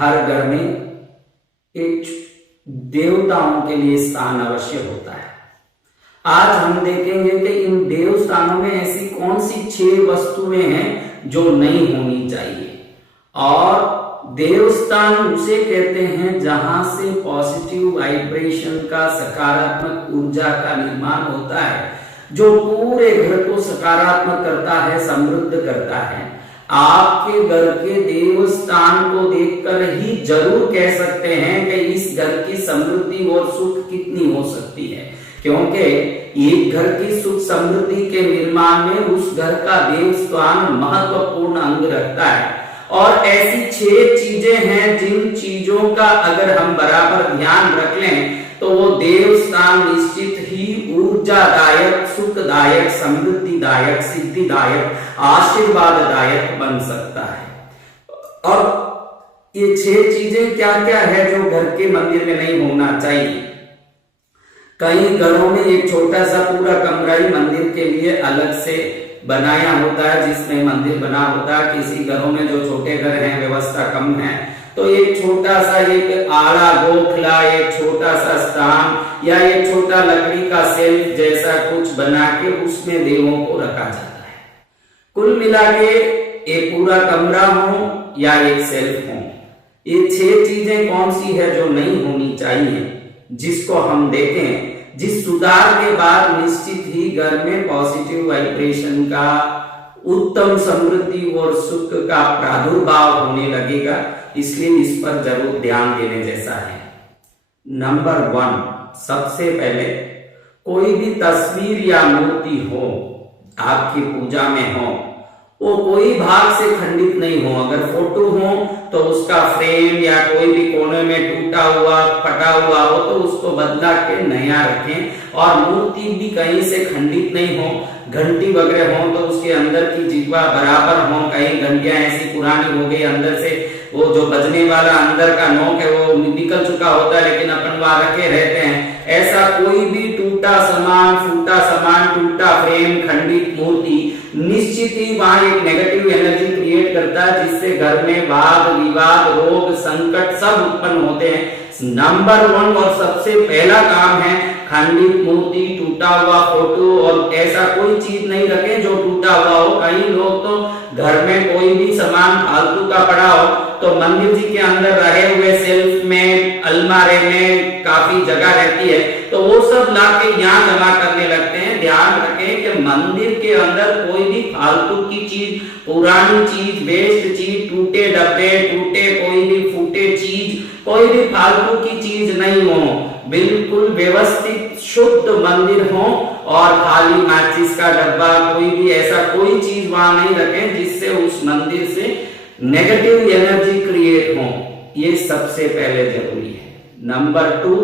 हर घर में एक देवताओं के लिए स्थान अवश्य होता है। आज हम देखेंगे कि इन देव स्थानों में ऐसी कौन सी 6 वस्तुएं हैं जो नहीं होनी चाहिए। और देवस्थान उसे कहते हैं जहां से पॉजिटिव वाइब्रेशन का, सकारात्मक ऊर्जा का निर्माण होता है, जो पूरे घर को सकारात्मक करता है, समृद्ध करता है। आपके घर के देवस्थान को देखकर ही जरूर कह सकते हैं कि इस घर की समृद्धि और सुख कितनी हो सकती है, क्योंकि एक घर की सुख समृद्धि के निर्माण में उस घर का देवस्थान महत्वपूर्ण अंग रखता है। और ऐसी 6 चीजें हैं जिन चीजों का अगर हम बराबर ध्यान रख लें तो वो देवस्थान निश्चित ही ऊर्जादायक, सुखदायक, समृद्धिदायक, सिद्धिदायक, आशीर्वाददायक बन सकता है। और ये 6 चीजें क्या क्या है जो घर के मंदिर में नहीं होना चाहिए। कई घरों में एक छोटा सा पूरा कमरा ही मंदिर के लिए अलग से बनाया होता है, जिसमें मंदिर बना होता है। किसी घरों में जो छोटे घर हैं, व्यवस्था कम है, तो एक छोटा सा एक आड़ा गोखला, एक छोटा सा स्थान या एक छोटा लकड़ी का सेल्फ जैसा कुछ बना के उसमें देवों को रखा जाता है। कुल मिला के एक पूरा कमरा हो या एक सेल्फ हो, ये 6 चीजें कौन सी है जो नहीं होनी चाहिए, जिसको हम देखें, जिस सुधार के बाद निश्चित ही घर में पॉजिटिव वाइब्रेशन का, उत्तम समृद्धि और सुख का प्रादुर्भाव होने लगेगा। इसलिए इस पर जरूर ध्यान देने जैसा है। नंबर 1, सबसे पहले कोई भी तस्वीर या मूर्ति हो आपकी पूजा में हो, वो कोई भाग से खंडित नहीं हो। अगर फोटो हो तो उसका फ्रेम या कोई भी कोने में टूटा हुआ, फटा हुआ हो तो उसको बदला के नया रखें। और मूर्ति भी कहीं से खंडित नहीं हो। घंटी वगैरह हो तो उसके अंदर की जिह्वा बराबर हो। कई घंटियां ऐसी पुरानी हो गई, अंदर से वो जो बजने वाला अंदर का नोक है वो निकल चुका होता है, लेकिन अपन वहां रखे रहते हैं। ऐसा कोई भी टूटा सामान, फूटा सामान, टूटा फ्रेम, खंडित मूर्ति निश्चित ही वहां एक नेगेटिव एनर्जी क्रिएट करता है, जिससे घर में वाद विवाद, रोग, संकट सब उत्पन्न होते हैं। नंबर 1 और सबसे पहला काम है खंडित मूर्ति, टूटा हुआ फोटो और ऐसा कोई चीज नहीं रखें जो टूटा हुआ हो। कई लोग तो घर में कोई भी सामान फालतू का पड़ा हो तो मंदिर जी के अंदर रहे हुए सेल्फ में, अलमारे में काफी जगह रहती है तो वो सब लाके यहाँ जमा करने लगते हैं। ध्यान रखें कि मंदिर के अंदर कोई भी फालतू की चीज, पुरानी चीज, वेस्ट चीज, टूटे डब्बे, टूटे कोई भी फूटे चीज, कोई भी फालतू की चीज नहीं हो। बिल्कुल व्यवस्थित शुद्ध मंदिर हो और खाली माचिस का डब्बा, कोई भी ऐसा कोई चीज वहां नहीं रखें जिससे उस मंदिर से नेगेटिव एनर्जी क्रिएट हो। ये सबसे पहले जरूरी है। नंबर 2,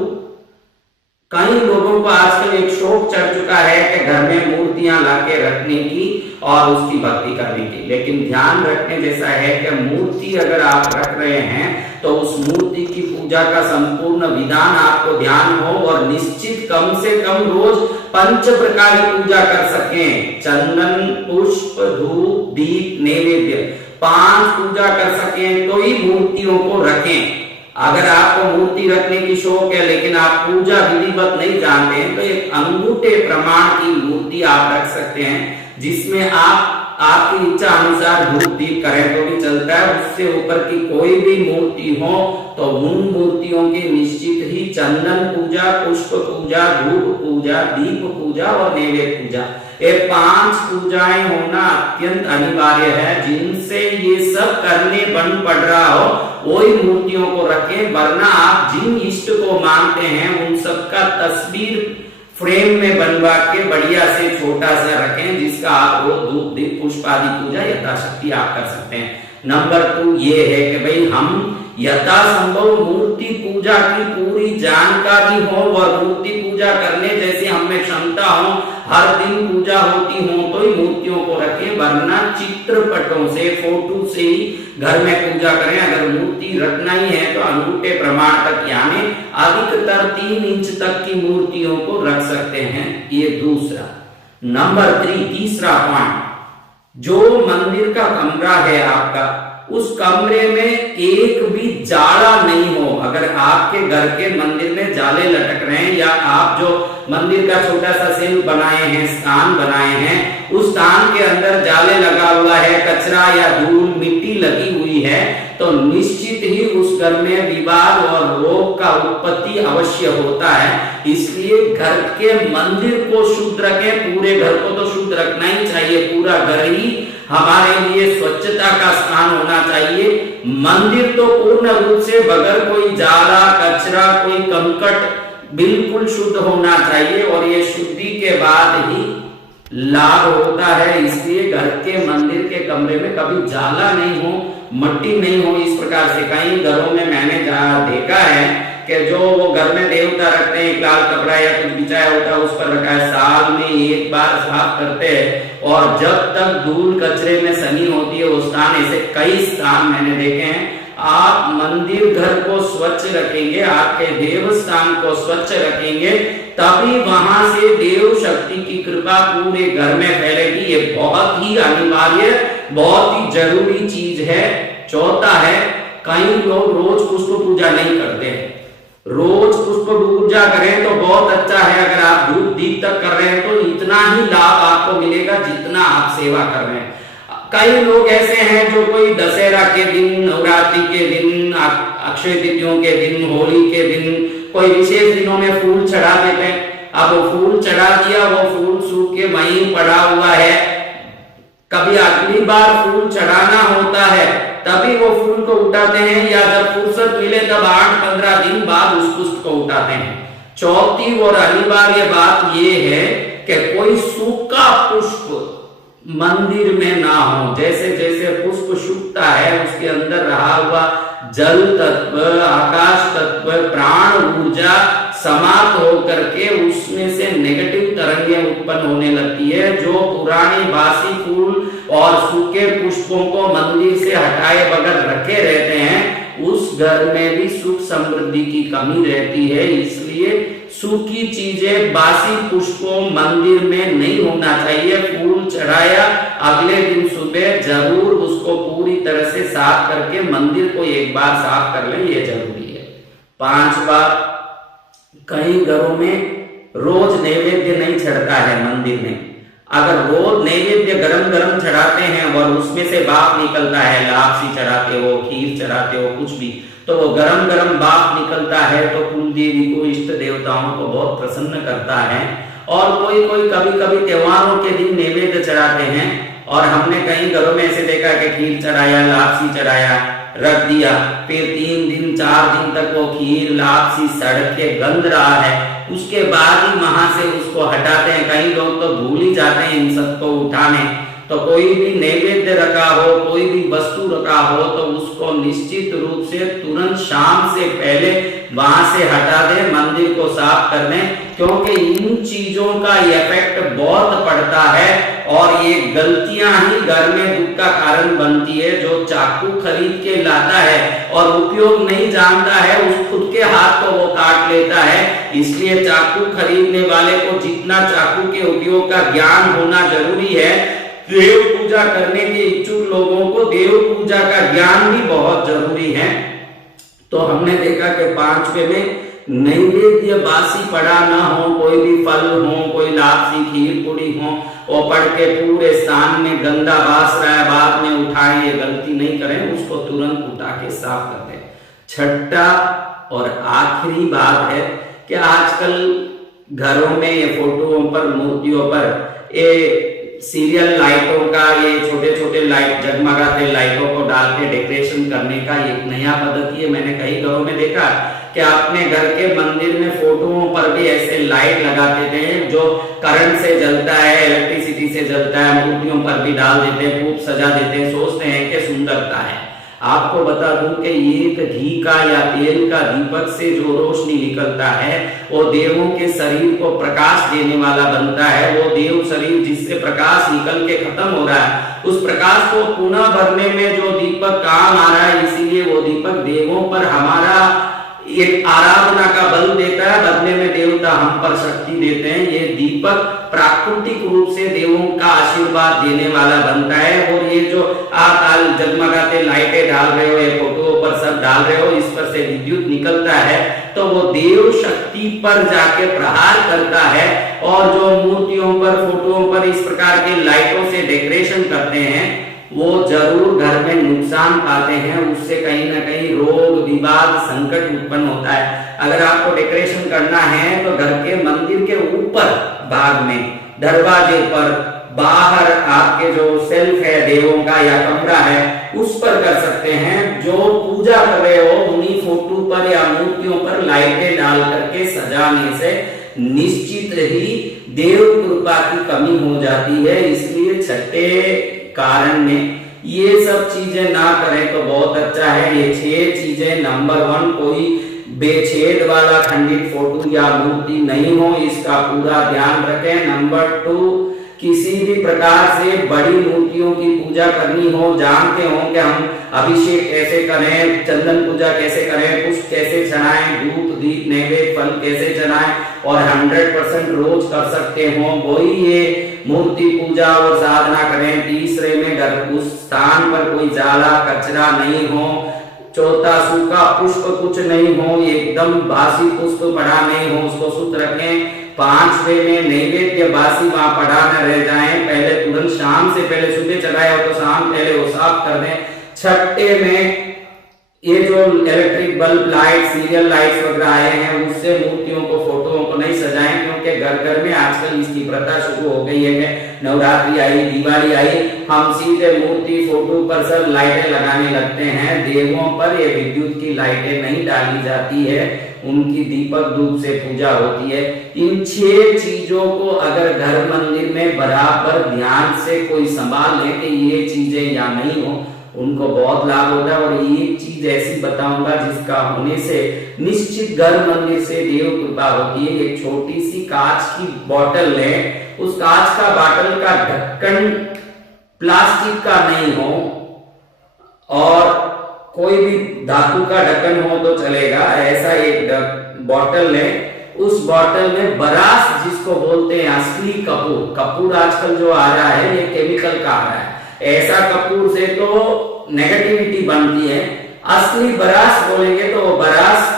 कई लोगों को आजकल एक शौक चढ़ चुका है कि घर में मूर्तियां लाके रखने की और उसकी भक्ति करने की। लेकिन ध्यान रखने जैसा है कि मूर्ति अगर आप रख रहे हैं तो उस मूर्ति की पूजा का संपूर्ण विधान आपको ध्यान हो और निश्चित कम से कम रोज 5 प्रकार की पूजा कर सकें। चंदन, पुष्प, धूप, दीप, नैवेद्य, 5 पूजा कर सकें तो ही मूर्तियों को रखें। अगर आपको मूर्ति रखने की शौक है लेकिन आप पूजा विधिवत नहीं जानते हैं तो एक अंगूठे प्रमाण की मूर्ति आप रख सकते हैं, जिसमें आप आपकी इच्छा अनुसार धूप दीप करें तो भी चलता है। उससे ऊपर की कोई भी मूर्ति हो तो उन मूर्तियों की निश्चित ही चंदन पूजा, पुष्प पूजा, धूप पूजा, दीप पूजा और नैवेद्य पूजा, ये 5 पूजाएं होना अत्यंत अनिवार्य है। जिनसे ये सब करने बन पड़ रहा हो वही मूर्तियों को रखें, वरना आप जिन इष्ट को मानते हैं उन सबका तस्वीर फ्रेम में बनवा के बढ़िया से छोटा सा रखें, जिसका आप रोज धूप दीप पुष्प आदि पूजा यथाशक्ति आप कर सकते हैं। नंबर 2 ये है कि भाई हम यथासंभव मूर्ति पूजा की पूरी जानकारी हो और मूर्ति पूजा करने जैसी हमें क्षमता हो, हर दिन पूजा होती हो तो ही मूर्तियों को रखें, वरना चित्रपटों से, फोटो से ही घर में पूजा करें। अगर मूर्ति रखना ही है तो अंगूठे प्रमाण तक यानी अधिकतर 3 इंच तक की मूर्तियों को रख सकते हैं। ये दूसरा। नंबर 3, तीसरा पॉइंट, जो मंदिर का कमरा है आपका उस कमरे में एक भी जाला नहीं हो। अगर आपके घर के मंदिर में जाले लटक रहे हैं या आप जो मंदिर का छोटा सा शिल्प बनाए हैं, स्थान बनाए हैं, उस स्थान के अंदर जाले लगा हुआ है, कचरा या धूल मिट्टी लगी हुई है, तो निश्चित ही उस घर में विवाद और रोग का उत्पत्ति अवश्य होता है। इसलिए घर के मंदिर को शुद्ध रखें, पूरे घर को तो शुद्ध रखना ही चाहिए, पूरा घर ही हमारे लिए स्वच्छता का स्थान होना चाहिए। मंदिर तो पूर्ण रूप से बगैर कोई जाला कचरा कोई कंकट बिल्कुल शुद्ध होना चाहिए और ये शुद्धि के बाद ही लाभ होता है। इसलिए घर के मंदिर के कमरे में कभी जाला नहीं हो, मट्टी नहीं हो। इस प्रकार से कई घरों में मैंने देखा है कि जो वो घर में देवता रखते हैं, एक लाल कपड़ा या कुछ बिछाया होता है उस पर रखा है, साल में एक बार साफ करते हैं और जब तक धूल कचरे में सनी होती है वो स्थान, ऐसे कई स्थान मैंने देखे हैं। आप मंदिर घर को स्वच्छ रखेंगे, आपके देव स्थान को स्वच्छ रखेंगे, तभी वहां से देव शक्ति की कृपा पूरे घर में फैलेगी। ये बहुत ही अनिवार्य, बहुत ही जरूरी चीज है। चौथा है, कई लोग रोज पुष्प पूजा नहीं करते हैं। रोज पुष्प पूजा करें तो बहुत अच्छा है। अगर आप धूप दीप तक कर रहे हैं तो इतना ही लाभ आपको मिलेगा जितना आप सेवा कर रहे हैं। कई लोग ऐसे हैं जो कोई दशहरा के दिन, नवरात्रि के दिन, अक्षय तृतीयों के दिन, होली के दिन, कोई विशेष दिनों में फूल चढ़ा देते हैं। अब वो फूल चढ़ा दिया, वो फूल सूख के वहीं पड़ा हुआ है। कभी अगली बार फूल चढ़ाना होता है तभी वो फूल को उठाते हैं या जब फुर्सत मिले तब 8-15 दिन बाद उस पुष्प को उठाते हैं। चौथी और अनिवार्य बात ये है कि कोई सूखा पुष्प मंदिर में ना हो। जैसे जैसे पुष्प सूखता है उसके अंदर रहा हुआ जल तत्व, आकाश तत्व, प्राण ऊर्जा समाप्त होकर के उसमें से नेगेटिव तरंगें उत्पन्न होने लगती है। जो पुराने बासी फूल और सूखे पुष्पों को मंदिर से हटाए बगैर रखे रहते हैं, उस घर में भी सुख समृद्धि की कमी रहती है। इसलिए सूखी चीजें, बासी पुष्पों मंदिर में नहीं होना चाहिए। फूल चढ़ाया, अगले दिन सुबह जरूर उसको पूरी तरह से साफ करके मंदिर को एक बार साफ कर लें, ये जरूरी है। 5वां, कई घरों में रोज नैवेद्य नहीं चढ़ता है मंदिर में। अगर रोज नैवेद्य गरम गरम चढ़ाते हैं और उसमें से भाप निकलता है, लापसी चढ़ाते हो, खीर चढ़ाते हो, कुछ भी, तो वो गरम गरम भाप निकलता है तो कुल देवी को, इष्ट देवताओं को बहुत प्रसन्न करता है। और कोई कोई कभी कभी त्योहारों के दिन नैवेद्य चढ़ाते हैं और हमने कई घरों में ऐसे देखा कि खीर चढ़ाया, लापसी चढ़ाया, रख दिया, फिर 3 दिन 4 दिन तक वो खीर लापसी सड़ के गंध रहा है, उसके बाद ही वहां से उसको हटाते हैं। कई लोग तो भूल ही जाते हैं इन सबको उठाने। तो कोई भी नैवेद्य रखा हो, कोई भी वस्तु रखा हो तो उसको निश्चित रूप से तुरंत शाम से पहले वहां से हटा दें, मंदिर को साफ कर दें, क्योंकि इन चीजों का इफेक्ट बहुत पड़ता है और ये गलतियां ही घर में दुख का कारण बनती है। जो चाकू खरीद के लाता है और उपयोग नहीं जानता है, उस खुद के हाथ को वो काट लेता है। इसलिए चाकू खरीदने वाले को जितना चाकू के उपयोग का ज्ञान होना जरूरी है, देव पूजा करने के इच्छुक लोगों को देव पूजा का ज्ञान भी बहुत जरूरी है। तो हमने देखा कि 5वें में नैवेद्य बासी पड़ा ना हो, कोई भी फल हो, कोई लापसी खीर पूरी हो, वो पढ़ के पूरे स्थान में गंदा बास रहा है, बाद में उठाएं, ये गलती नहीं करें, उसको तुरंत उठा के साफ कर दें। 6ठा और आखिरी बात है कि आजकल घरों में ये फोटोओं पर, मूर्तियों पर ये सीरियल लाइटों का, ये छोटे छोटे लाइट जगमगाते लाइटों को डाल के डेकोरेशन करने का एक नया पद्धति है। मैंने कई घरों में देखा कि अपने घर के मंदिर में फोटोओं पर भी ऐसे लाइट लगा देते हैं जो करंट से जलता है, इलेक्ट्रिसिटी से जलता है, मूर्तियों पर भी डाल देते हैं, खूब सजा देते हैं, सोचते हैं कि सुंदरता है। आपको बता दूं कि एक घी का या तेल का दीपक से जो रोशनी निकलता है वो देवों के शरीर को प्रकाश देने वाला बनता है। वो देव शरीर जिससे प्रकाश निकल के खत्म हो रहा है, उस प्रकाश को पुनः भरने में जो दीपक काम आ रहा है, इसीलिए वो दीपक देवों पर हमारा एक आराधना का बल देता है, बदले में देवता हम पर शक्ति देते हैं। ये दीपक प्राकृतिक रूप से देवों का आशीर्वाद देने वाला बनता है। और ये जो आप जगमगाते लाइटें डाल रहे हो, ये फोटो पर सब डाल रहे हो, इस पर से विद्युत निकलता है तो वो देव शक्ति पर जाके प्रहार करता है। और जो मूर्तियों पर, फोटोओं पर इस प्रकार के लाइटों से डेकोरेशन करते हैं वो जरूर घर में नुकसान पाते हैं। उससे कहीं ना कहीं रोग, विवाद, संकट उत्पन्न होता है। अगर आपको डेकोरेशन करना है तो घर के मंदिर के ऊपर भाग में, दरवाजे पर, बाहर आपके जो सेल्फ है देवों का या कमरा है उस पर कर सकते हैं। जो पूजा कर रहे हो उन्हीं फोटो पर या मूर्तियों पर लाइटें डाल करके सजाने से निश्चित ही देव कृपा की कमी हो जाती है। इसलिए छठे कारण में ये सब चीजें ना करें तो बहुत अच्छा है। ये 6 चीजें, नंबर 1, कोई बेछेद वाला खंडित फोटो या मूर्ति नहीं हो, इसका पूरा ध्यान रखें। नंबर 2, किसी भी प्रकार से बड़ी मूर्तियों की पूजा करनी हो, जानते हो कि हम अभिषेक कैसे करें, चंदन पूजा कैसे करें, पुष्प कैसे चढ़ाएं, धूप दीप नैवेद्य फल कैसे चढ़ाएं और 100% रोज कर सकते हो, वही ये मूर्ति पूजा और साधना करें। तीसरे में घर उस स्थान पर कोई जाला कचरा नहीं हो। चौथा, सूखा पुष्प कुछ नहीं हो, एकदम बासी पुष्प पड़ा नहीं हो, उसको शुद्ध रखें। 5वें में नैवेद्य बासी वहां पड़ा न रह जाए, पहले तुरंत शाम से पहले, सुबह चढ़ाया हो तो शाम पहले वो साफ कर दें। 6ठे में ये जो electric bulb light, serial lights वगैरह आए हैं उससे मूर्तियों को, फोटोओं को नहीं सजाएं, क्योंकि घर घर में आजकल इसकी प्रथा शुरू हो गई है कि नवरात्रि आई, दिवाली आई, हम सीधे मूर्ति, फोटो पर सब लाइटें लगाने लगते हैं। देवों पर ये विद्युत की लाइटें नहीं डाली जाती है, उनकी दीपक धूप से पूजा होती है। इन 6 चीजों को अगर घर मंदिर में बराबर ध्यान से कोई संभाल ले कि ये चीजें या नहीं हो, उनको बहुत लाभ होता है। और एक चीज ऐसी बताऊंगा जिसका होने से निश्चित घर मंदिर से देव कृपा होती है। एक छोटी सी कांच की बोतल लें, उस कांच का बोतल का ढक्कन प्लास्टिक का नहीं हो और कोई भी धातु का ढक्कन हो तो चलेगा। ऐसा एक बोतल लें, उस बोतल में बरास, जिसको बोलते हैं असली कपूर, कपूर आजकल जो आ रहा है ये केमिकल का आ रहा है, ऐसा कपूर से तो नेगेटिविटी बनती है। असली बरास बोलेंगे तो वो बरास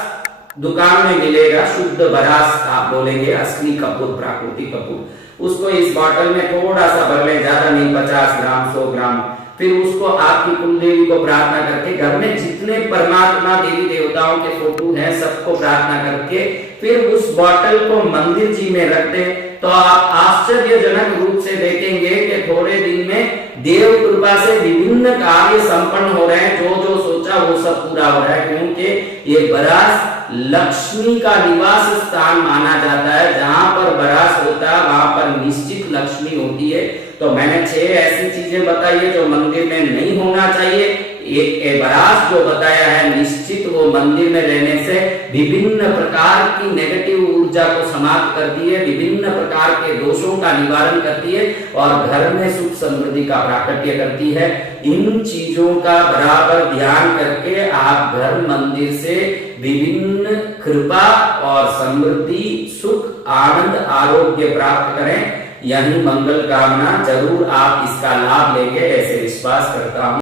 दुकान में मिलेगा, शुद्ध बरास आप बोलेंगे, असली कपूर, प्राकृतिक कपूर। उसको इस बोतल में थोड़ा सा भर लें, ज्यादा नहीं, 50 ग्राम 100 ग्राम। फिर उसको आपकी कुलदेवी को प्रार्थना करके, घर में जितने परमात्मा देवी देवताओं के फोटो हैं सबको प्रार्थना करके फिर उस बोतल को मंदिर जी में रख दें, तो आप आश्चर्यजनक रूप से देखेंगे कि थोड़े दिन में देव कृपा से विभिन्न कार्य संपन्न हो रहे हैं। जो जो सोचा वो सब पूरा हो रहा है, क्योंकि ये बरास लक्ष्मी का निवास स्थान माना जाता है। जहां पर बरास होता है वहां पर निश्चित लक्ष्मी होती है। तो मैंने 6 ऐसी चीजें बताई है जो मंदिर में नहीं होना चाहिए। एक बरास जो बताया है, निश्चित वो मंदिर में रहने से विभिन्न प्रकार की नेगेटिव ऊर्जा को समाप्त करती है, विभिन्न प्रकार के दोषों का निवारण करती है और घर में सुख समृद्धि का प्राकट्य करती है। इन चीजों का बराबर ध्यान करके आप घर मंदिर से विभिन्न कृपा और समृद्धि, सुख, आनंद, आरोग्य प्राप्त करें। यही मंगल कामना, जरूर आप इसका लाभ लेंगे ऐसे विश्वास करता हूं।